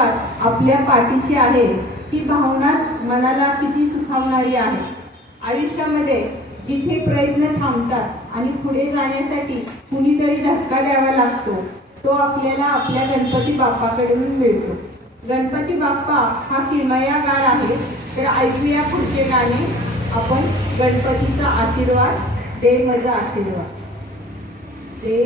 अस्तित्वात आपल्या पाठीशी आहे. ही भावनाच मनाला किती सुखावणारी आहे. आयुष्यामध्ये जिथे प्रयत्न थांबतात आणि पुढे जाण्यासाठी कुणीतरी धक्का द्यावा लागतो तो आपल्याला आपल्या गणपती बाप्पाकडून मिळतो. गणपती बाप्पा हा किमयागार आहे. तर ऐकूया पुढचे गाणे. आपण गणपतीचा आशीर्वाद दे माझा आशीर्वाद. दे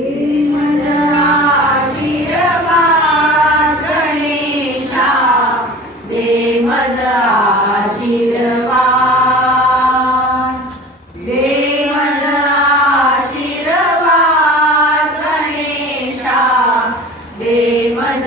दे मज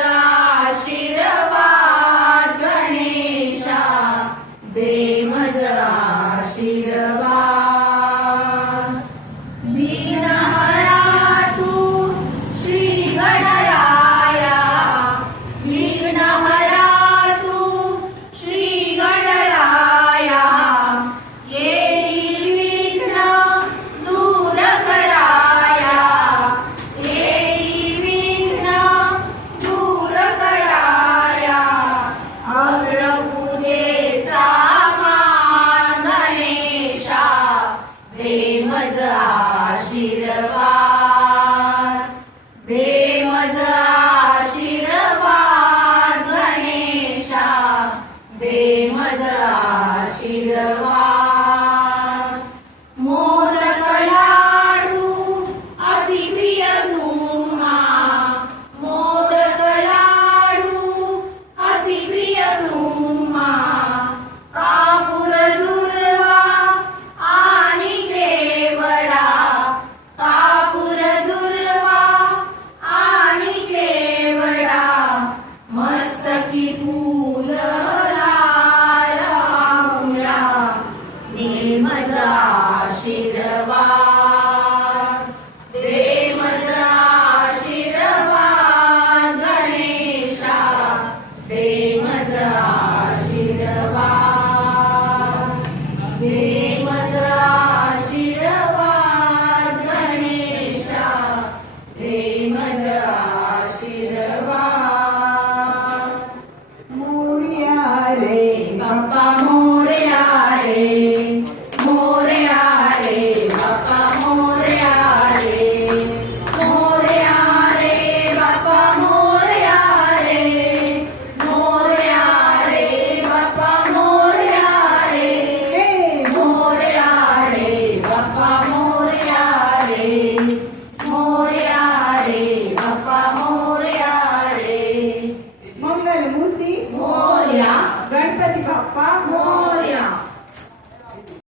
freedom. प्रेमजा शिरवा गणेशा प्रेमजा